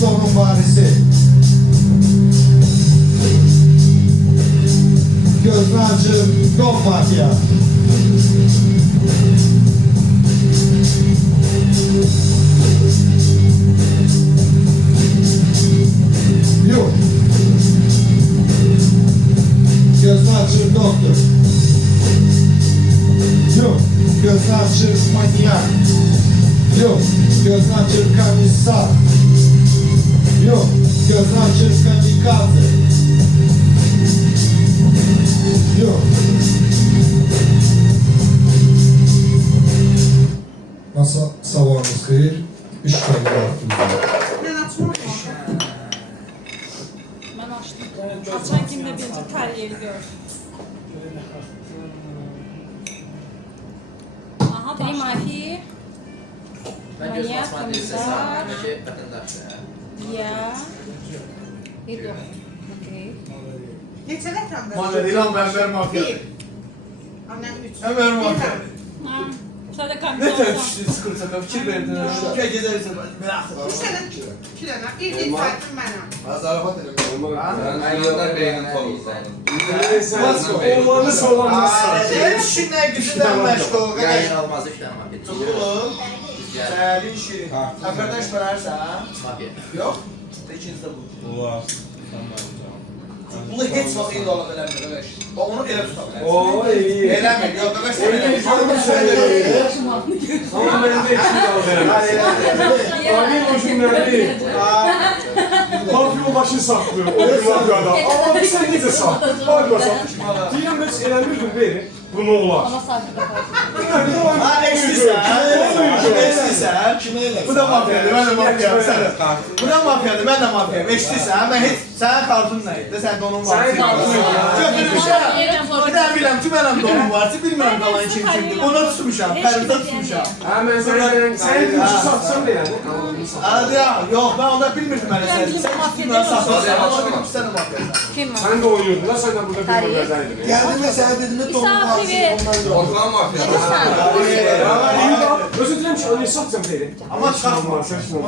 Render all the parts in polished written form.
Sonun varisi. Gözünü açın, yok mafya. Yok. Gözünü açın, doktor. Yok. Gözünü açın, manyak. Yok. Gözünü açın, komiser. Yok. Gözünü açın, kamikaze. Yok. Masa sabahınız xeyir. İş qayda vaxtınızda. Ben açmadım. Ben açtım. Açan kimle birinci terliği gör. Aha Tri başladı. mafi. Ben göz Manyak, basma adresi komiser. hesabındaki vatandaş ya. Ya. Edo. Okey. Geçen ekranda. Mafya değil ama ben mafya. Bir. Annem üç. Hemen mafya. Ha, sen de Ne kanka ters olsan. düştü sıkıntı sakın fikir verin. Şu kez gezersin merak etme. Üç tane. İki tane. İlk saatim benim. Zarafat edelim. Ayağlar beynin kolu. Olmanı soğlanmaz. Sen düşünme gücünden meşgul. Yayın olmaz işte ama. Tukulu. Serdin Şirin. Arkadaş vararsa. Mafya. Yok. İkinizde bu. Bunu hiç vaxt iyi ola bilərmir, qardaş. Bax, onu elə tuta bilər. Oo iyi. Eləmir, yox, qardaş, sən eləmir. Hanım söyledi. Ama ben de ekşi aldım. Abi hoşum değil. Mafya başı saklıyor. O bir adam. Ama bir sen de saklı. Hadi bakalım. Diyem ben eləmirdim beni. Bu ne olar? Ama saklı da Ha, eşlisən, eşlisən. Kimə elə? Bu da mafyadır, mən də mafyayım, sən də. Bu da mafyadır, mən də mafyayım. Eşlisən, mən heç... Sənin kartın nə idi? Sən də onun var. Sənin kartın yox. Götürmüşəm. Bir də biləm ki, mənəm də onun var. Bilmirəm qalan kim kimdir. Ona tutmuşam, pərimdə tutmuşam. Ha ben sen de uçu satsam da yani. Hadi ya, yox, mən onda bilmirdim hələ sən. Sən tutmuşam, saxlasın. Ona bildim ki, sən də mafyasan. Kim var? Sen de oynuyordun da sen de burada bir bölgedeydin. Geldim ve sana dedim de donun varisi. Misafiri. Orman mafya. Özür dilerim ki onu satsam seni. Ama çıxartma.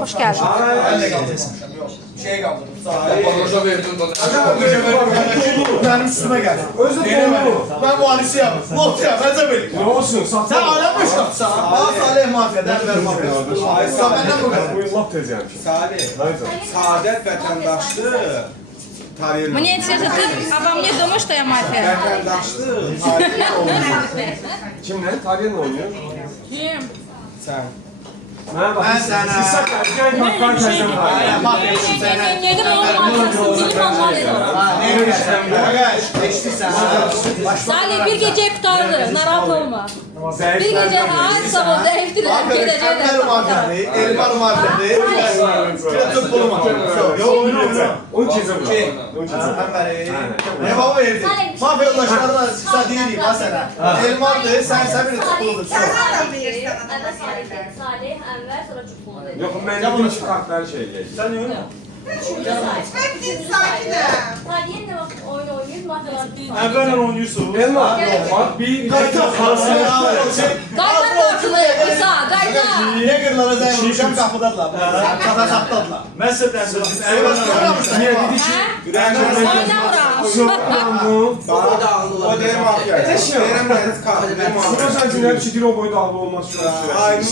Hoş geldin. Mən də qalacaqmışam, yox. Şey qaldım. Bornoşa verdin dolar. Mənim üstümə gəl. Özür dilerim. Mən varisiyəm. Mafya, məncə belə. Ne olsun Sən satsam. aləm başqapsan. Bax, Salih mafya, dərlər mafya. Sən məndən bu qədər. Bu yıl lap tez yani. Salih, Saadet vətəndaşlıq tarihi. Мне интересно, ты обо мне думаешь, что я мафия? Vətəndaşlıq tarihi olmaz. Kimle? Tarihin oynuyor. Kim? Sən. Ben sana- Siz sakar. Gel bak ben tezden Aynen, mafyaşın sən. Yedim olmaz. Dilim olmaz. Ha, ne bilirsən? Qardaş, eşlisən. Salih bir gece kurtardı. Narahat olma. Bir gece her sabah zevktiler. Gideceği Əmlər mafyadır, Elmar mafyadır. Biraz pulu mafyadır. Yox, oynuyor. 10 kez bu. Kim? 10 kez. Əmbəri. Ne baba verdi? Mafya yoldaşlarına sizə deyirik ha sənə. Elmardır, sən bir puludur. Sen zaten bilirsin. Salih, Enver, sonra Çukurlu. Yok ben de şu kartları şey diyeceğim. Sən yox. Hep bir sakinim. Salih'in de oyun oynuyoruz, mafyalar. Evvelen oynuyorsun. Elma. Bak bir Qayda xarası. Gayda karşılığı. İsa, gayda. Negerlara zəng vurmuşam, qapıdadılar. Qata saxtadılar. Mən sizə təsdiq edirəm. niye dedi ki? Oynamıram. O da ağlı. O deyir mafya. Deyirəm mən kartı. Bunu sen dinler ki o boyda ağlı olmaz şu an. Aynur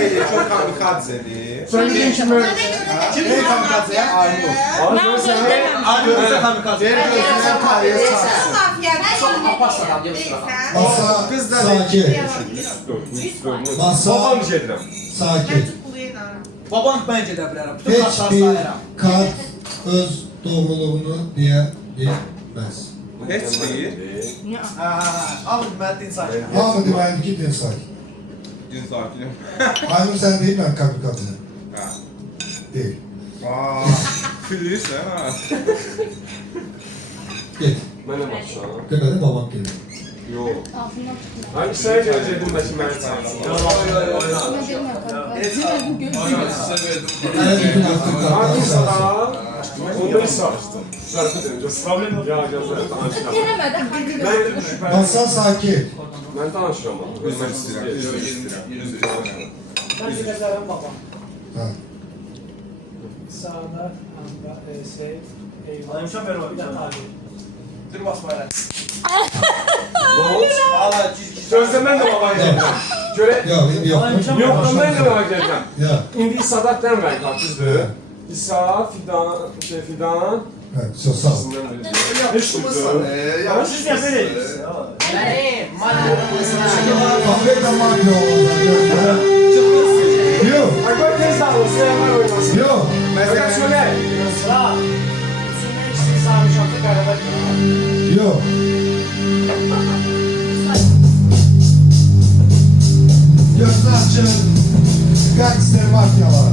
deyil, çox kamikadzedir. Sen dedin ki ben... Kim deyir kamikaze ya? Aynur. Ağlı sen... Aynur bizə kamikaze. Mafya. Değilsen. Masa sakin. Masa Babam şey edirəm. sakin. Ben Çukurlu'yla. Babank mən gedə bilərəm. Bütün Heç kartları bir sayıram. kart öz doğruluğunu deyə bilməz. Heç deyil. Alın mən din sayıram. Hamı deməlidir ki, din say. Gün sakinim. Aynur sən deyilmən kamikaze. Ha. Deyil. Aa, bilirsən ha. Get. Mənə bax şu an. Deməli babam gelir. Yok. Hangi sayı gelecektim ben şimdi ben Eğer bütün aklı Hangi kartları sana? sarsın. Onu sarstım. Problem yok. Ya gözler tanışıram. Ben Masa sakin. ben tanışıram. Üzr istəyirəm. Üzr istəyirəm. Ha. Sağda, Seyit, Eyvallah. Ayımşan ver o. Bir tane Ali. Dur basmayla. Davut. Hala çizgi. Sözde ben de baba geleceğim. Göre... Yok, yok. Yok, ben de baba geleceğim. Ya. İndi İsa'dan vermek hakkızdır. İsa, Fidan... Evet, çok sağ ol. Hiç Ya siz ne veririz? Kahve mafya olacak. Yok, Ay tez daha olsun, hemen oynasın. yok. Mesela söyle. Sıra. Sürmek için sağ bir şartı karada. Yok. Gözünü açın. Gangster mafyalar.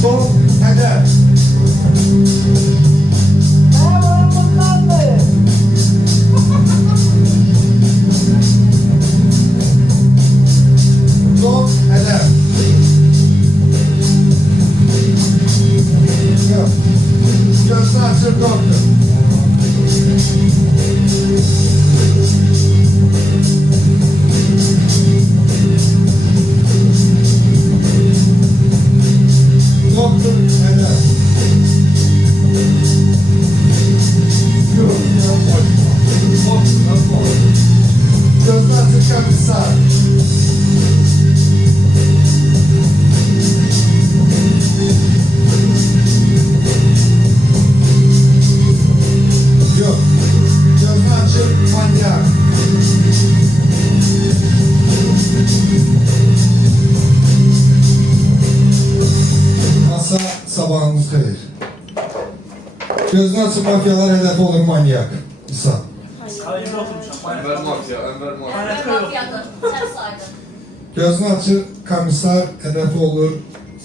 Son eder. Son eder. Yok. Gözünü açın doktor. Doktor eder. Yok. Gözünü açın komiser. Yok. Gözünü açın manyak. Masa sabahınız hayır. Gözünü açın mafyalar hedefi olur manyak. İsa. Hayır oturmuşam. Enver mafya, Enver mafya. Enver mafyadır. Sen saydın. Gözünü açın komiser hedefi olur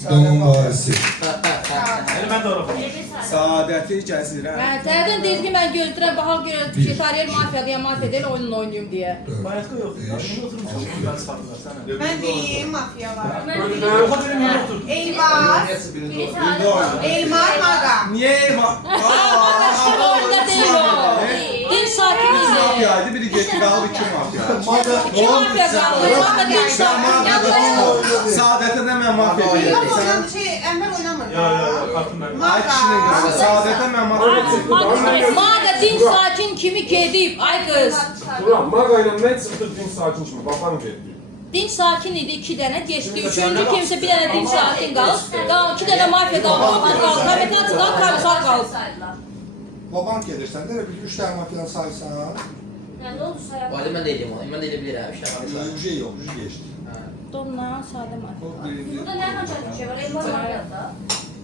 donun varisi. Yani ben de orada. Saadəti gəzirəm. Mən sənədən deyir ki, mən gözləyirəm, baxal görürəm ki, Tariyel mafyadır, mafya deyil, oyunun oynayayım deyə. Bayatı yok. Şimdi oturmuşam. Ben sıfatlar sana. Ben deyim mafya var. Oha benim yine otur. Elvar, Biri tarih. Elmar Maga. Niyə ev? Başqa oyunda deyil o. Din sakin idi. Mafyaydı, biri getdi qalıb iki mafya. İki mafya qaldı, sonra din sakin. Saadətə mən mafya Yok deyirəm. hocam Enver oynamır. Kartım ben. Ay kişinə görə. Saadətə mən mafya Madə din sakin kimi gedib, ay qız. Ulan, Maga ile net sıfır din sakin şimdi, babam geldi. Din sakin idi 2 dənə, geçdi. Üçüncü kimsə bir dənə din sakin qalıb. Qalıb 2 dənə mafya qalıb, otur qalıb. Kompetansı qalıb, komisar qalıb. Baban gelirsən de bir 3 tane mafyadan saysan. Yani ne oldu sayalım? Bu arada ben de edeyim onu. Ben de edebilirim. İşte abi. Ucu yok, ucu geçti. Donla, sadə mafya. Burada nereden çok bir şey var? Elmar mafyada.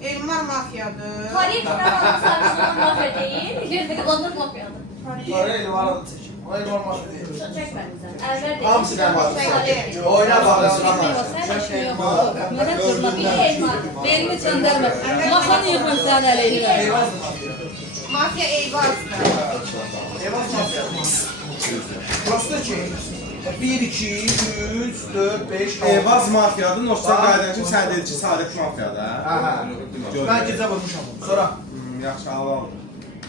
Elmar mafyadır. Tarih kenarında sadece mafya değil. Yerine kalanır mafyadır. Para elvarı çekim. O elvar mafya değil. Çok çekmedin sen. Enver değil. Hamısı ben mafya. Salih. Oyna bakalım. Sən işin yox. Mənə durma. Bir elmar. Belimi çöndərmə. Masanı yığın sən əleyhinə. Mafya Elvars'dır. Elvar mafya. Prosta ki 1, 2, 3, 4, 5, 6. Evaz mafyadır, Nostan qaydan ki, sən dedi ki, Saadət mafyadır. Aha. Ben gecə vurmuşam. Sonra. Yaxşı, al.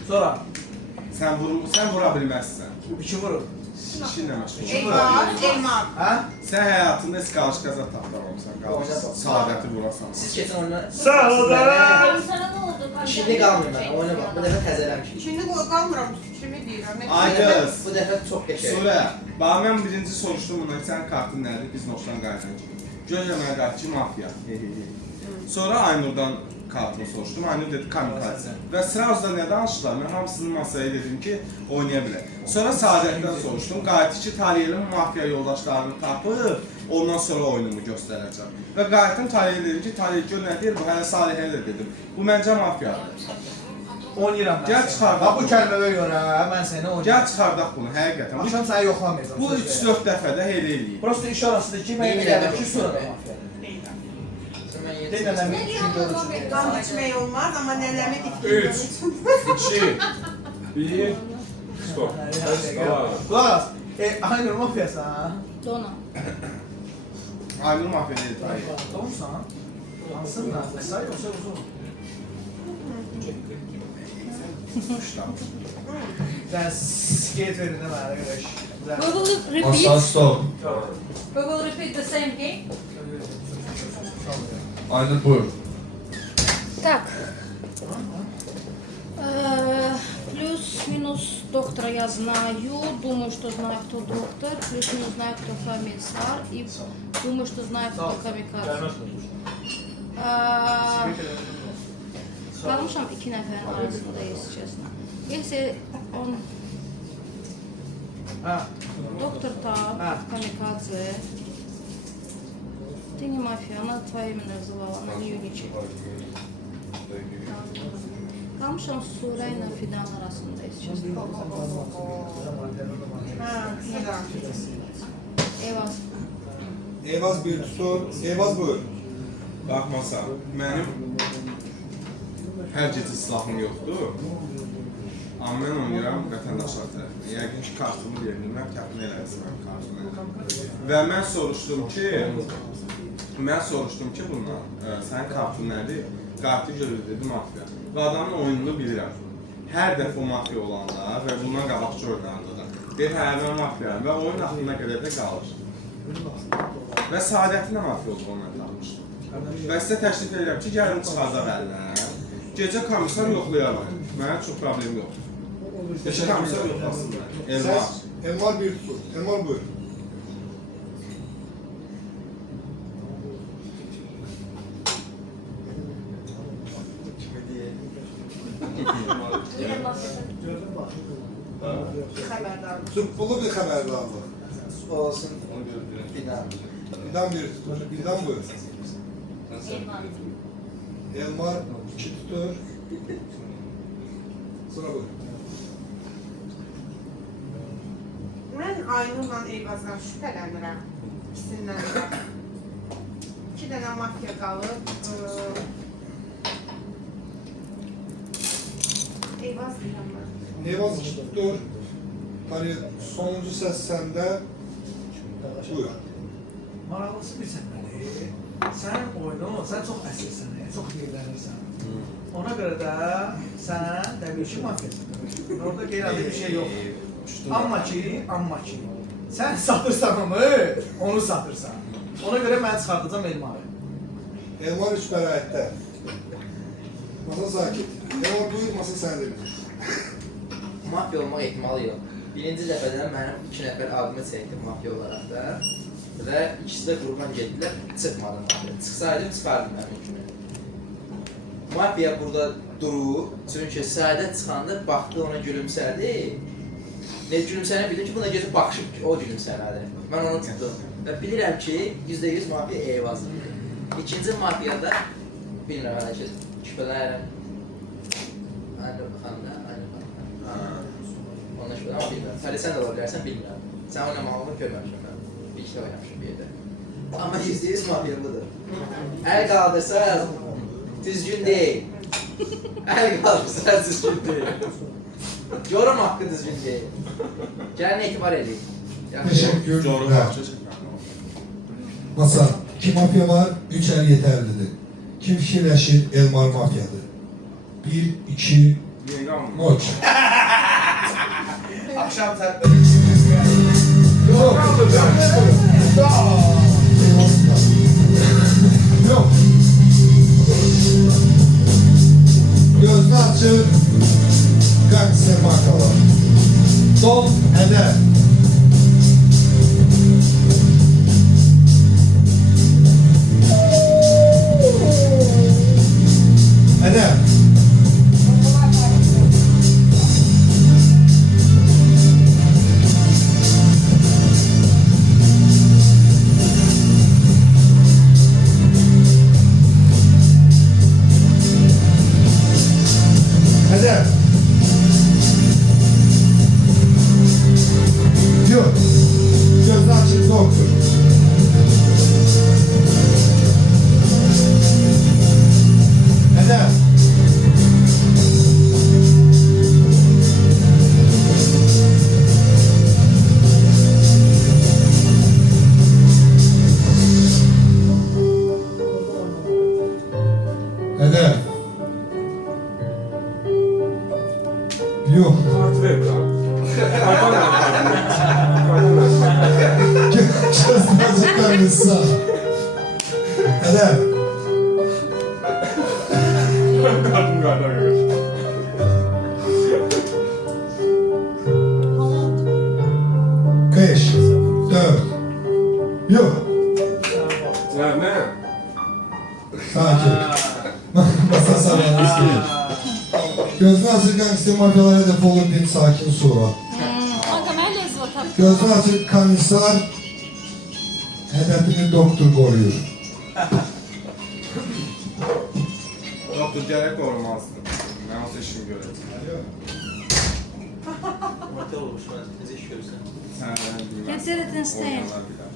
Sonra. Sən vura bilməzsən. Bu iki vurur. İşinlə məşğul. Elvar, Elmar. Ha? Sən həyatında heç qarşı qaza tapdırmamısan, qalmışsan. Saadəti vurasan. Siz geçen oyuna... Sağ ol da. Sana ne oldu? Şimdi kalmıyorum ben. Oyuna bak. Bu defa təzələmişik. Şimdi qalmıram, fikrimi deyirəm. Ay qız. Bu defa çok geçer. Sonra, bax mən birinci soruşdum buna, sən kartın nədir? Biz Nostan qaydan ki. Gözlə mənə qayıt ki, mafya. Sonra Aynurdan kartını soruşdum. Aynur dedi kamikaze. Və sırası da nə danışdılar? Mən hamısını masaya dedim ki, oynaya bilər. Sonra Saadətdən soruşdum. Qayıtı ki, Taliyelin mafya yoldaşlarını tapıb, ondan sonra oyunumu göstərəcəm. Və qayıtım Taliyel dedi ki, Taliyel gör nə deyir? Bu hələ Salihə də dedim. Bu məncə mafyadır. Oynayıram mən. Gəl çıxardaq. Bax bu kəlməyə görə mən səni oynayıram. Gəl çıxardaq bunu, həqiqətən. Axşam səni yoxlamayacağam. Bu 3-4 dəfədə elə eləyib. Prosta iş arasında ki, mən eləyəm ki, sonra da mafya. Deyil nənəmi Ne üçün diyorum görürsün. kan içmeyi olmaz ama nenemi Üç. diktiğim 2, 1, stop. Kulak as. Aynur mafyası ha. Dona. Aynur mafya deyil. Donsan. Hansınla? Kısa yoksa uzun? Sen skate verin de bana göre. We will Masa repeat. stop. We will repeat the same game. Aynur buyur. Так. Плюс-минус доктора я знаю. Думаю, что знаю, кто доктор. Плюс-минус знаю, кто комиссар. И думаю, что знаю, кто камикадзе. Kalmışam 2 nəfərin arasındayız, честно. Если он Ha. доктор там, камикадзе, ты не мафия, она твое имя называла, она не юничает. Kalmışam Sura ilə Fidan arasındayız, честно. Ha, neden? Eyvaz. Eyvaz bir tutur. Eyvaz buyur. Baxmasa, mənim hər gecə silahım yoxdur. Amma mən oynayıram vətəndaşlar tərəfindən. Yəqin ki, kartımı verildim, mən kəpini elədim, mən kartımı elədim. Və mən soruşdum ki, bundan, sənin kartın nədir? Qatil görür dedi, mafiya. Və adamın oyununu bilirəm. Hər dəfə o mafiya olanda və bundan qabaqçı oynandı da. Deyir, hə, mən mafiyayım və oyun axırına qədər də qalır. Və Saadətin də mafiya oldu, ondan tapmışdım. Və sizə təklif edirəm ki, gəlin çıxardaq əlinə. Gecə komissar yoxlayalım. Mənə çox problem yoxdur. Gecə komissar yoxlasınlar. Elmar. Elmar bir tutur. Elmar buyur. Haberdarım. Tıbbılı bir xəbərdarlıq. Olsun. Fidan. Fidan bir tutur. Fidan buyur. Elmar 2 tutur. Sonra buyur. Mən Aynurla Eyvazdan şübhələnirəm. İkisindən də. 2 dənə mafiya qalıb. Eyvaz deyirəm mən. Eyvaz 2 tutur. Hani sonuncu səs səndə. Buyur. Maraqlısı bilsən məni. Sən oyunu, sən çox əsirsən, çox yerlənirsən. Ona görə də sən təbii ki, mafiyasən. Orada qeyri bir şey yox. Amma ki, sən satırsan onu, onu satırsan. Ona görə mən çıxardacam Elmarı. Elmar 3 bəraətdə. Masa sakit. Elmar buyur, masa səndə bilir. Mafya olmaq ehtimalı yox. Birinci dəfədən mənim 2 nəfər adımı çəkdim mafya olaraq da. Və ikisi də qrupdan getdilər, çıxmadım mafya. Çıxsaydım, çıxardım həmin günü. Mafya burada durur, çünki Səadət çıxanda baxdı, ona gülümsədi. Ne gülümsəni bildim ki, buna gözü baxışıb ki, o gülümsəmədi. Mən onu tutdum. Və bilirəm ki, %100 mafya Eyvazdır. İkinci mafiyada, bilmirəm, hələ ki, şübhələnirəm. Aynur xanımda, Aynur xanımda. Ondan şübhələnirəm, amma bilmirəm. Hələ sən də ola bilərsən, bilmirəm. Sən oynamağını görməmişəm mən. Bir iki də oynamışım bir yerdə. Amma %100 mafya budur. Əl qaldırsa, düzgün deyil. Əl qaldırsa, düzgün deyil. Yorum haqqı düzgün deyil. Gəlin etibar edin. Teşekkür. Doğru Evet. parça çəkməm. Masa. 2 mafya var, 3 el yeterlidir. Kim fikirləşir? Elmar mafyadır. 1, 2, Yeni almır. moç. Akşam sən... Yok. Yok. Gözünü açır. Gangster markalar. Don Eder. Eder. Gözlacıklarınızsa. Ədəm. Qadın qardaş. 5, 4. Yox. Yəni, Sakin. Masa sararı istəyir. Gözünü açıq gangster mafiyalara hedef olun deyim sakin sonra. Kanka mən lezvo tapdım. Gözünü açıq komissar hədəfini doktor qoruyur. Doktor gərək qorumazdı. Mən o işimi görəcəm. Orta olmuş, mən necə iş görürsən? Sən bilməzsən. You did it in stand. Oynayanlar bilər.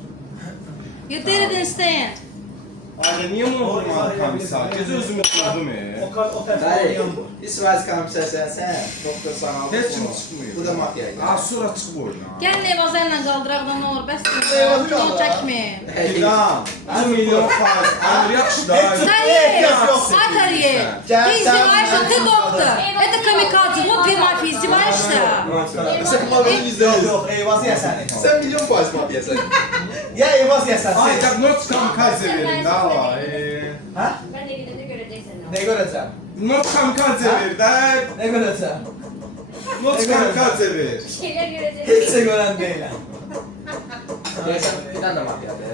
You did it in stand. Ayda niyə bunu vurmadı komissar? Gecə özümü tutladım O tərəfə Bəli, oynayan bu. İsveç komissar sən, doktor sana aldı. Heç kim çıxmıyor. Bu da mafiyaydı. Ha, sonra çıxıb oyna. Gəlin evazlarla qaldıraq da nə olur, bəs Evazı kino qaldıraq. çəkməyin. İlan, 1 milyon faiz. Əmr yaxşı da. Атарье, ты издеваешься, ты доктор. Это камикадзе, вот ты мафия, издеваешься. Yox, Eyvaz yəsəni. Sən milyon faiz mafiyasan. Ya Eyvaz yəsəni. Ay, tak not kamikaze verin daha var. Hə? Ben de gidince göreceksin. Nə görəcəm? Not kamikaze ver de. Nə görəcəm? Not kamikaze ver. Bir şeyler göreceksin. Heç şey görən deyiləm. Deyəsən, filan da mafiyadır.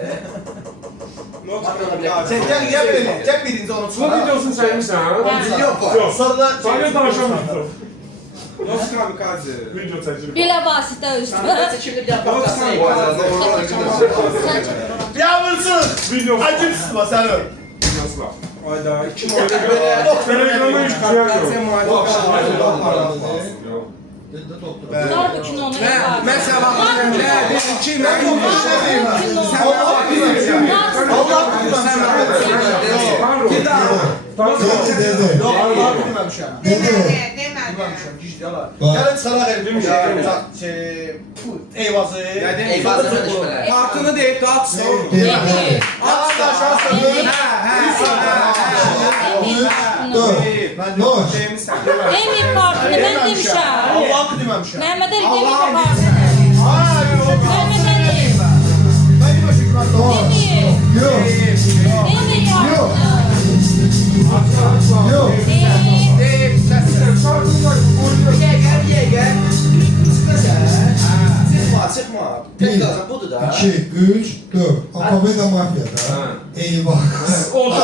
Not Sən kamikaze. gəl, gəl belə. Gəl birinci onu bunun çıxara. videosunu çəkmirsən? Milyon var. Yox. Sonra da Saniyə danışamıyorum. Not kamikaze. Video çəkilir. Bilə vasitə üstə. Sən kimdə bir Not apartasın kamikaze. Yavrusun. Video. Acım sıkma sen öl. Videosuna. Ayda 2 Telegrama yükləyəcəm. Var bu kinonu ev var. sabahdan dedim ki, mən Allah bilməm. Dede. Yox, Allah bilməmişəm. Dede. Demədi. Bilməmişəm, gizliyorlar. Bak. Gəlin çıxaraq elim. Eyvazı. Eyvazı danışmalar. Kartını deyib də açsın. Dede. Aç da aşağısı. Noş. Emir kartını ben demişəm. Allah'ı deməmişəm. Mehmet Ali Demir kartını. Hayır, yok. Mehmet Ali. Ben demişim ben. Noş. Emir. Yok. Emir Yok. kartını. Yok. Çıkma. Tek lazım budur da. 2, 3, 4. Alfabeta mafyada. Eyvah. Oldu.